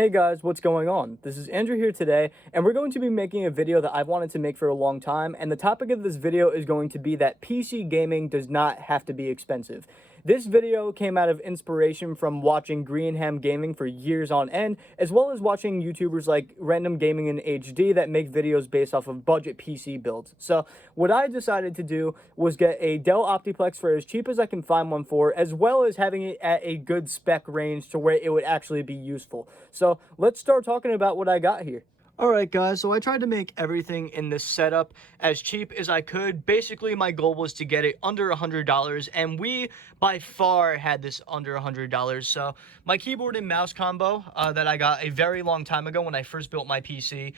Hey guys, what's going on? This is Andrew here today, and we're going to be making a video that I've wanted to make for a long time, and the topic of this video is going to be that PC gaming does not have to be expensive. This video came out of inspiration from watching Greenham Gaming for years on end, as well as watching YouTubers like Random Gaming in HD that make videos based off of budget PC builds. So what I decided to do was get a Dell Optiplex for as cheap as I can find one for, as well as having it at a good spec range to where it would actually be useful. So let's start talking about what I got here. Alright guys, so I tried to make everything in this setup as cheap as I could. Basically, my goal was to get it under $100, and we by far had this under $100. So my keyboard and mouse combo that I got a very long time ago when I first built my PC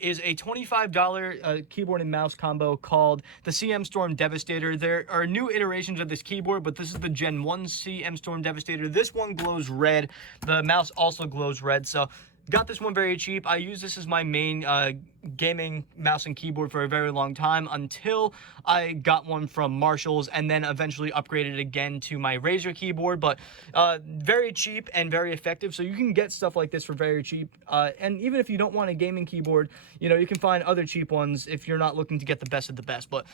is a $25 keyboard and mouse combo called the CM Storm Devastator. There are new iterations of this keyboard, but this is the Gen 1 CM Storm Devastator. This one glows red. The mouse also glows red, so got this one very cheap. I use this as my main gaming mouse and keyboard for a very long time until I got one from Marshall's and then eventually upgraded again to my Razer keyboard. But very cheap and very effective, so you can get stuff like this for very cheap. And even if you don't want a gaming keyboard, you know, you can find other cheap ones if you're not looking to get the best of the best. But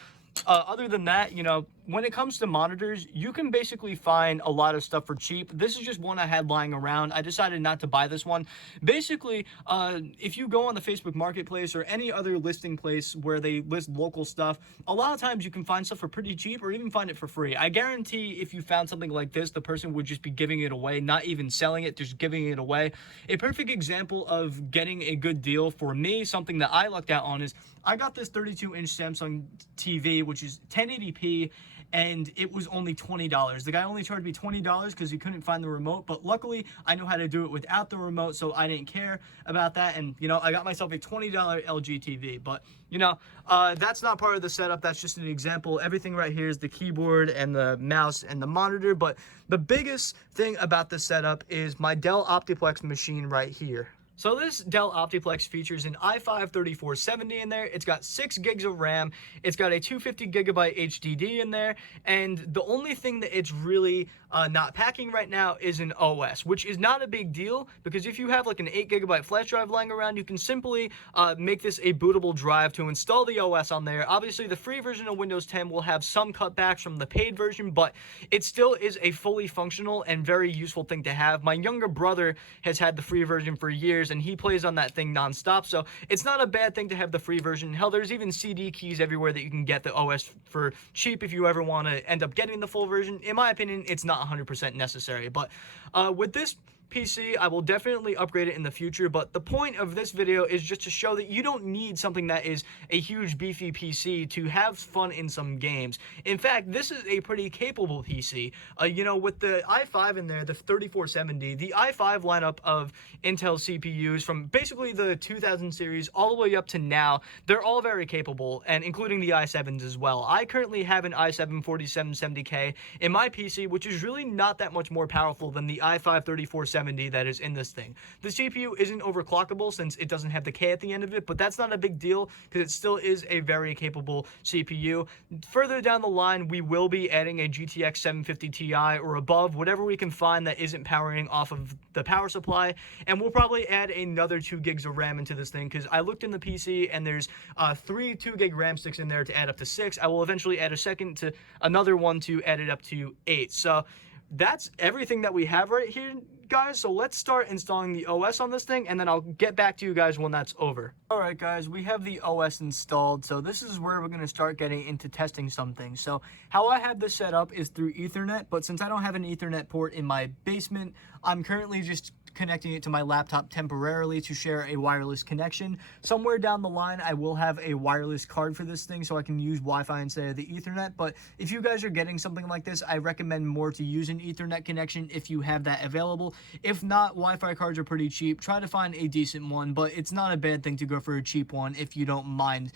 other than that, you know, when it comes to monitors, you can basically find a lot of stuff for cheap. This is just one I had lying around. I decided not to buy this one. Basically, if you go on the Facebook Marketplace or any other listing place where they list local stuff, a lot of times you can find stuff for pretty cheap or even find it for free. I guarantee if you found something like this, the person would just be giving it away, not even selling it, just giving it away. A perfect example of getting a good deal for me, something that I lucked out on, is I got this 32-inch Samsung TV, which is 1080p, and it was only $20. The guy only charged me $20 because he couldn't find the remote, but luckily I knew how to do it without the remote, so I didn't care about that. And you know, I got myself a $20 LG TV. But you know, that's not part of the setup. That's just an example. Everything right here is the keyboard and the mouse and the monitor. But the biggest thing about this setup is my Dell Optiplex machine right here. So this Dell Optiplex features an i5-3470 in there. It's got 6 gigs of RAM. It's got a 250 gigabyte HDD in there. And the only thing that it's really not packing right now is an OS, which is not a big deal because if you have like an 8 gigabyte flash drive lying around, you can simply make this a bootable drive to install the OS on there. Obviously, the free version of Windows 10 will have some cutbacks from the paid version, but it still is a fully functional and very useful thing to have. My younger brother has had the free version for years, and he plays on that thing nonstop, so it's not a bad thing to have the free version. Hell, there's even CD keys everywhere that you can get the OS for cheap if you ever want to end up getting the full version. In my opinion, it's not 100% necessary, but with this PC, I will definitely upgrade it in the future, but the point of this video is just to show that you don't need something that is a huge beefy PC to have fun in some games. In fact, this is a pretty capable PC. You know, with the i5 in there, the 3470, the i5 lineup of Intel CPUs from basically the 2000 series all the way up to now, they're all very capable, and including the i7s as well. I currently have an i7 4770K in my PC, which is really not that much more powerful than the i5 3470 that is in this thing. The CPU isn't overclockable since it doesn't have the K at the end of it, but that's not a big deal because it still is a very capable CPU. Further down the line, we will be adding a GTX 750 Ti or above, whatever we can find that isn't powering off of the power supply, and we'll probably add another 2 gigs of RAM into this thing because I looked in the PC and there's 3 2-gig RAM sticks in there to add up to 6. I will eventually add a second to another one to add it up to 8. So that's everything that we have right here, guys. So let's start installing the OS on this thing, and then I'll get back to you guys when that's over. Alright guys, we have the OS installed, so this is where we're going to start getting into testing some things. So how I have this set up is through Ethernet, but since I don't have an Ethernet port in my basement, I'm currently just connecting it to my laptop temporarily to share a wireless connection. Somewhere down the line, I will have a wireless card for this thing so I can use Wi-Fi instead of the Ethernet, but if you guys are getting something like this, I recommend more to use an Ethernet connection if you have that available. If not, Wi-Fi cards are pretty cheap. Try to find a decent one, but it's not a bad thing to go for a cheap one if you don't mind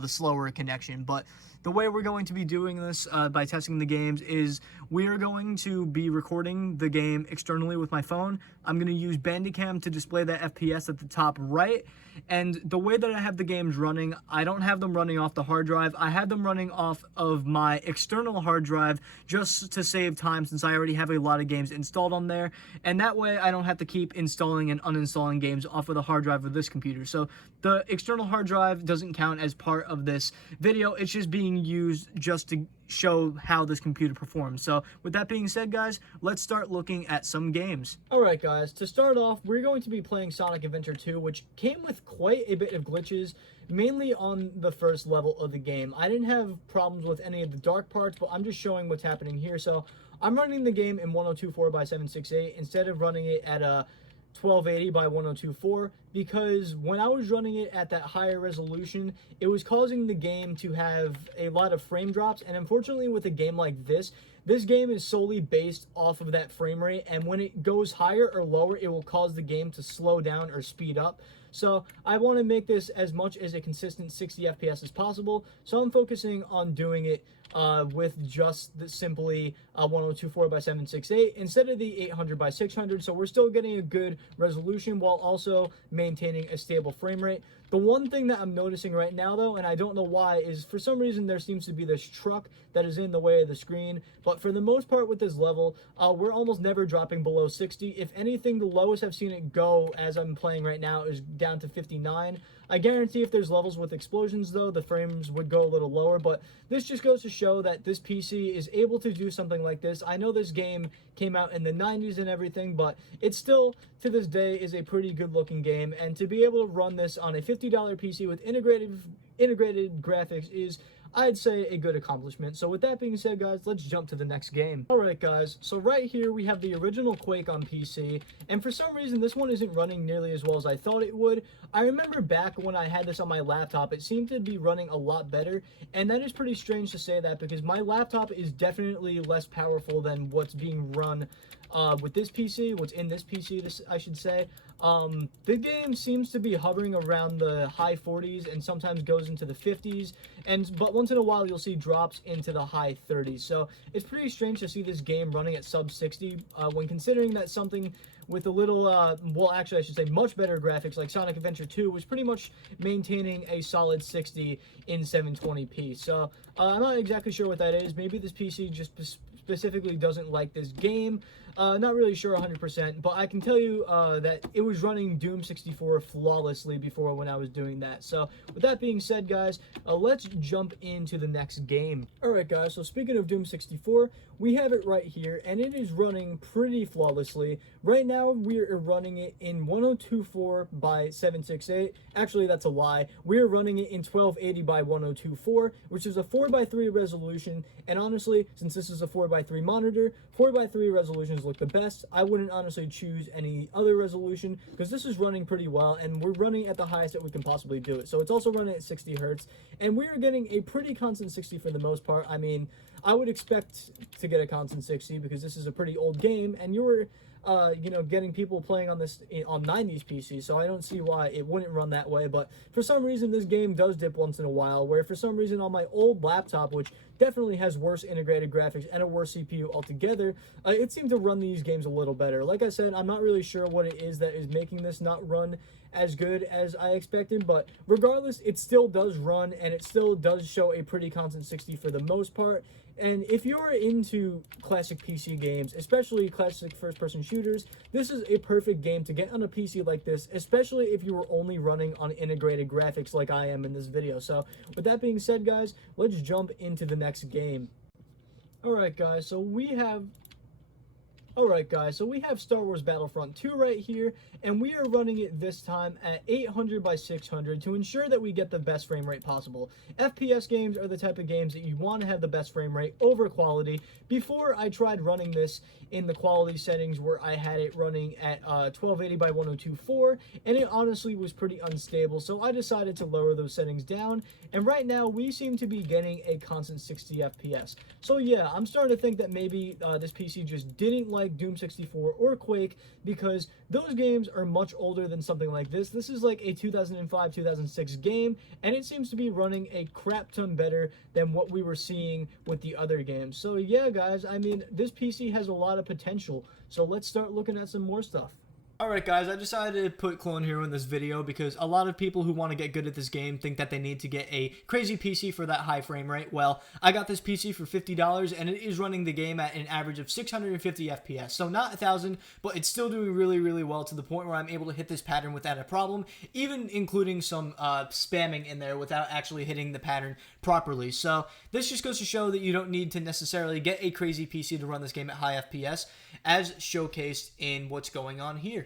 the slower connection. But the way we're going to be doing this by testing the games is we are going to be recording the game externally with my phone. I'm going to use Bandicam to display that FPS at the top right. And the way that I have the games running, I don't have them running off the hard drive. I have them running off of my external hard drive just to save time, since I already have a lot of games installed on there. And that way I don't have to keep installing and uninstalling games off of the hard drive of this computer. So the external hard drive doesn't count as part of this video. It's just being used just to show how this computer performs. So with that being said, guys, let's start looking at some games. Alright guys, to start off, we're going to be playing Sonic Adventure 2, which came with quite a bit of glitches, mainly on the first level of the game. I didn't have problems with any of the dark parts, but I'm just showing what's happening here. So I'm running the game in 1024 by 768 instead of running it at a 1280 by 1024, because when I was running it at that higher resolution, it was causing the game to have a lot of frame drops. And unfortunately, with a game like this game is solely based off of that frame rate, and when it goes higher or lower, it will cause the game to slow down or speed up. So I want to make this as much as a consistent 60 FPS as possible, so I'm focusing on doing it with just the simply 1024 by 768 instead of the 800 by 600. So we're still getting a good resolution while also maintaining a stable frame rate. The one thing that I'm noticing right now, though, and I don't know why, is for some reason there seems to be this truck that is in the way of the screen. But for the most part with this level, we're almost never dropping below 60. If anything, the lowest I've seen it go as I'm playing right now is down to 59. I guarantee if there's levels with explosions, though, the frames would go a little lower. But this just goes to show that this PC is able to do something like this. I know this game came out in the 90s and everything, but it still, to this day, is a pretty good-looking game. And to be able to run this on a $50 PC with integrated graphics is, I'd say, a good accomplishment. So with that being said, guys, let's jump to the next game. Alright guys, so right here we have the original Quake on PC, and for some reason this one isn't running nearly as well as I thought it would. I remember back when I had this on my laptop, it seemed to be running a lot better, and that is pretty strange to say that because my laptop is definitely less powerful than what's being run with this PC, what's in this PC, I should say. The game seems to be hovering around the high 40s and sometimes goes into the 50s, but once in a while you'll see drops into the high 30s. So it's pretty strange to see this game running at sub 60 when considering that something with a little, well, actually I should say much better graphics like Sonic Adventure 2 was pretty much maintaining a solid 60 in 720p. So I'm not exactly sure what that is. Maybe this PC just specifically doesn't like this game. Not really sure 100%, but I can tell you that it was running Doom 64 flawlessly before when I was doing that. So with that being said, guys, let's jump into the next game. Alright guys, so speaking of Doom 64, we have it right here, and it is running pretty flawlessly. Right now, we're running it in 1024 by 768. Actually, that's a lie. We're running it in 1280 by 1024, which is a 4:3 resolution, and honestly, since this is a 4:3 monitor, 4:3 resolutions look the best. I wouldn't honestly choose any other resolution because this is running pretty well, and we're running at the highest that we can possibly do it. So it's also running at 60 hertz, and we're getting a pretty constant 60 for the most part. I mean, I would expect to get a constant 60 because this is a pretty old game, and you're you know, getting people playing on this on 90s PC, so I don't see why it wouldn't run that way. But for some reason this game does dip once in a while, where for some reason on my old laptop, which definitely has worse integrated graphics and a worse CPU altogether, it seemed to run these games a little better. Like I said, I'm not really sure what it is that is making this not run as good as I expected, but regardless, it still does run, and it still does show a pretty constant 60 for the most part. And if you're into classic PC games, especially classic first-person shooters, this is a perfect game to get on a PC like this, especially if you were only running on integrated graphics like I am in this video. So with that being said, guys, let's jump into the next game. Alright guys, so we have Star Wars Battlefront 2 right here, and we are running it this time at 800 by 600 to ensure that we get the best frame rate possible. FPS games are the type of games that you want to have the best frame rate over quality. Before, I tried running this in the quality settings where I had it running at 1280 by 1024, and it honestly was pretty unstable, so I decided to lower those settings down, and right now we seem to be getting a constant 60 FPS. So yeah, I'm starting to think that maybe this PC just didn't like like Doom 64 or Quake, because those games are much older than something like this. This is like a 2005, 2006 game, and it seems to be running a crap ton better than what we were seeing with the other games. So yeah, guys, I mean, this PC has a lot of potential. So let's start looking at some more stuff. Alright guys, I decided to put Clone Hero in this video because a lot of people who want to get good at this game think that they need to get a crazy PC for that high frame rate. Well, I got this PC for $50 and it is running the game at an average of 650 FPS. So not 1,000, but it's still doing really, really well to the point where I'm able to hit this pattern without a problem, even including some spamming in there without actually hitting the pattern properly. So this just goes to show that you don't need to necessarily get a crazy PC to run this game at high FPS, as showcased in what's going on here.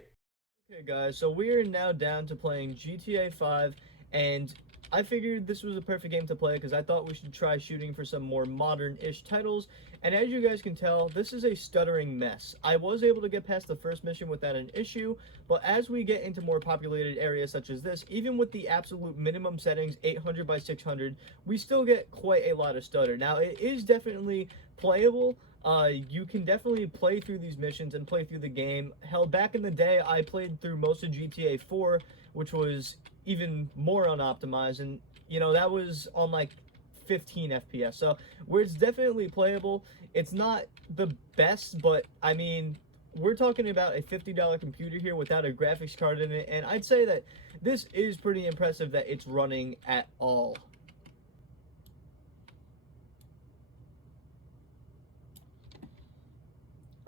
Okay guys, so we are now down to playing GTA 5, and I figured this was a perfect game to play because I thought we should try shooting for some more modern-ish titles, and as you guys can tell, this is a stuttering mess. I was able to get past the first mission without an issue, but as we get into more populated areas such as this, even with the absolute minimum settings, 800 by 600, we still get quite a lot of stutter. Now, it is definitely playable. You can definitely play through these missions and play through the game. Hell, back in the day, I played through most of GTA 4, which was even more unoptimized, and, you know, that was on, like, 15 FPS. So, where it's definitely playable, it's not the best, but, I mean, we're talking about a $50 computer here without a graphics card in it, and I'd say that this is pretty impressive that it's running at all.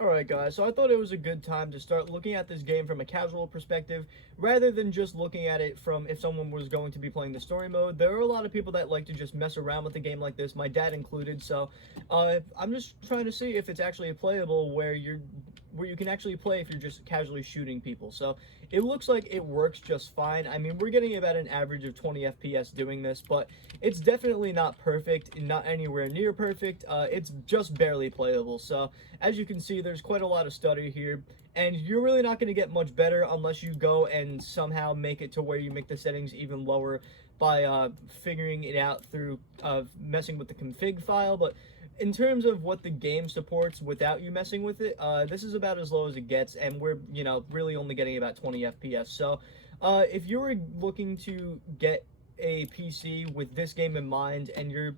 Alright guys, so I thought it was a good time to start looking at this game from a casual perspective, rather than just looking at it from if someone was going to be playing the story mode. There are a lot of people that like to just mess around with a game like this, my dad included, so I'm just trying to see if it's actually playable where you can actually play if you're just casually shooting people. So it looks like it works just fine. I mean, we're getting about an average of 20 FPS doing this, but it's definitely not perfect, not anywhere near perfect. It's just barely playable. So as you can see, there's quite a lot of stutter here, and you're really not going to get much better unless you go and somehow make it to where you make the settings even lower by figuring it out through messing with the config file. But in terms of what the game supports without you messing with it, this is about as low as it gets, and we're, you know, really only getting about 20 FPS. So if you were looking to get a PC with this game in mind and you're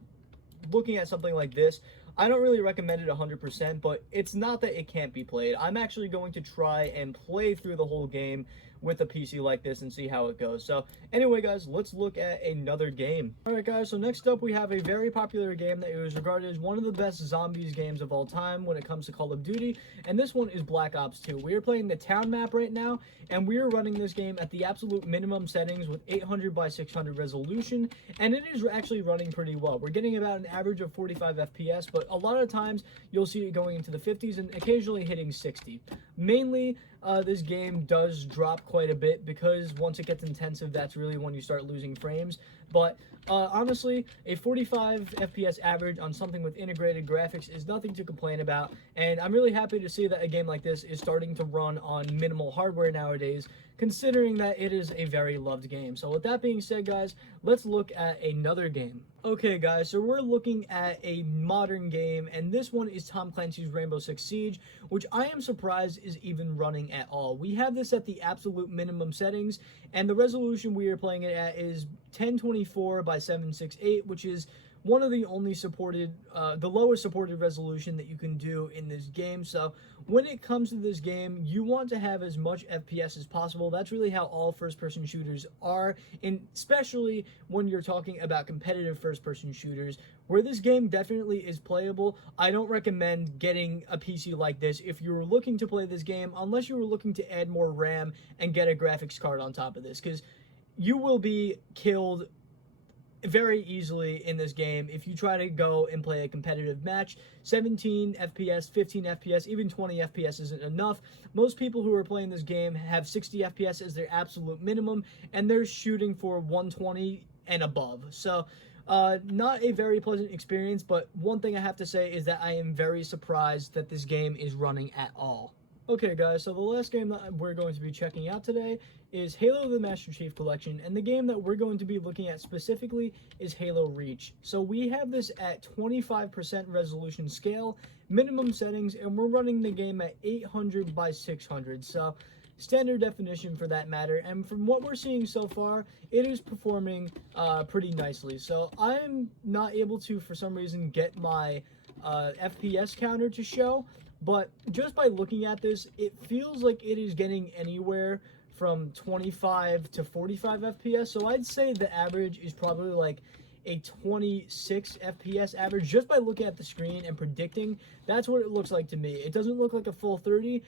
looking at something like this, I don't really recommend it 100%, but it's not that it can't be played. I'm actually going to try and play through the whole game with a PC like this and see how it goes. So anyway guys, let's look at another game. Alright guys, so next up we have a very popular game that is regarded as one of the best zombies games of all time when it comes to Call of Duty, and this one is Black Ops 2. We are playing the town map right now, and we are running this game at the absolute minimum settings with 800 by 600 resolution, and it is actually running pretty well. We're getting about an average of 45 FPS, but a lot of times you'll see it going into the 50s and occasionally hitting 60. Mainly, this game does drop quite a bit because once it gets intensive, that's really when you start losing frames. But honestly, a 45 FPS average on something with integrated graphics is nothing to complain about, and I'm really happy to see that a game like this is starting to run on minimal hardware nowadays, considering that it is a very loved game. So with that being said, guys, let's look at another game. Okay guys, so we're looking at a modern game, and this one is Tom Clancy's Rainbow Six Siege, which I am surprised is even running at all. We have this at the absolute minimum settings, and the resolution we are playing it at is 1024 by 768, which is one of the only supported, the lowest supported resolution that you can do in this game. So when it comes to this game, you want to have as much FPS as possible. That's really how all first-person shooters are, and especially when you're talking about competitive first-person shooters, where this game definitely is playable. I don't recommend getting a PC like this if you're looking to play this game, unless you were looking to add more RAM and get a graphics card on top of this, because you will be killed very easily in this game if you try to go and play a competitive match. 17 FPS, 15 FPS, even 20 FPS isn't enough. Most people who are playing this game have 60 FPS as their absolute minimum, and they're shooting for 120 and above. So not a very pleasant experience, but one thing I have to say is that I am very surprised that this game is running at all. Okay guys, so the last game that we're going to be checking out today is Halo the Master Chief Collection, and the game that we're going to be looking at specifically is Halo Reach. So we have this at 25% resolution scale, minimum settings, and we're running the game at 800 by 600, so standard definition for that matter, and from what we're seeing so far, it is performing pretty nicely. So I'm not able to, for some reason, get my FPS counter to show, but just by looking at this, it feels like it is getting anywhere from 25 to 45 FPS. So I'd say the average is probably like a 26 FPS average just by looking at the screen and predicting. That's what it looks like to me. It doesn't look like a full 30,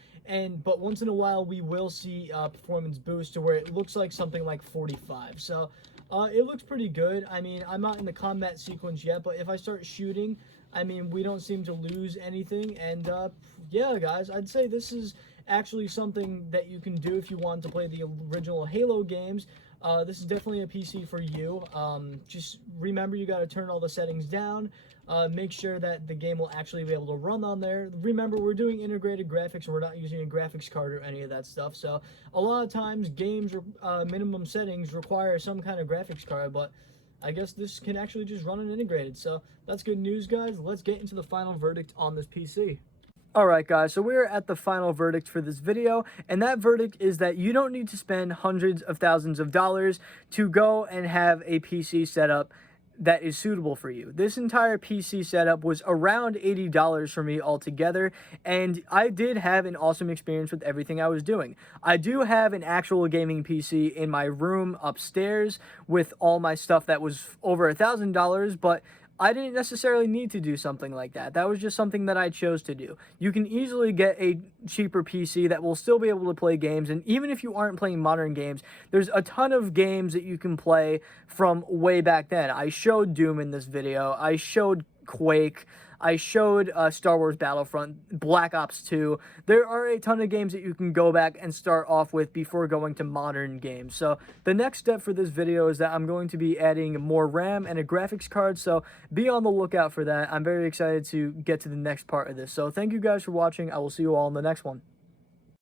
but once in a while we will see performance boost to where it looks like something like 45. So it looks pretty good. I mean, I'm not in the combat sequence yet, but if I start shooting, I mean, we don't seem to lose anything, and yeah, guys, I'd say this is actually something that you can do if you want to play the original Halo games. This is definitely a PC for you. Just remember, you got to turn all the settings down. Make sure that the game will actually be able to run on there. Remember, we're doing integrated graphics. We're not using a graphics card or any of that stuff. So a lot of times, games minimum settings require some kind of graphics card, but I guess this can actually just run it integrated. So that's good news, guys. Let's get into the final verdict on this PC. Alright guys, so we're at the final verdict for this video, and that verdict is that you don't need to spend hundreds of thousands of dollars to go and have a PC setup that is suitable for you. This entire PC setup was around $80 for me altogether, and I did have an awesome experience with everything I was doing. I do have an actual gaming PC in my room upstairs with all my stuff that was over $1,000, but I didn't necessarily need to do something like that. That was just something that I chose to do. You can easily get a cheaper PC that will still be able to play games, and even if you aren't playing modern games, there's a ton of games that you can play from way back then. I showed Doom in this video. I showed Quake. I showed Star Wars Battlefront, Black Ops 2. There are a ton of games that you can go back and start off with before going to modern games. So the next step for this video is that I'm going to be adding more RAM and a graphics card, so be on the lookout for that. I'm very excited to get to the next part of this. So thank you guys for watching. I will see you all in the next one.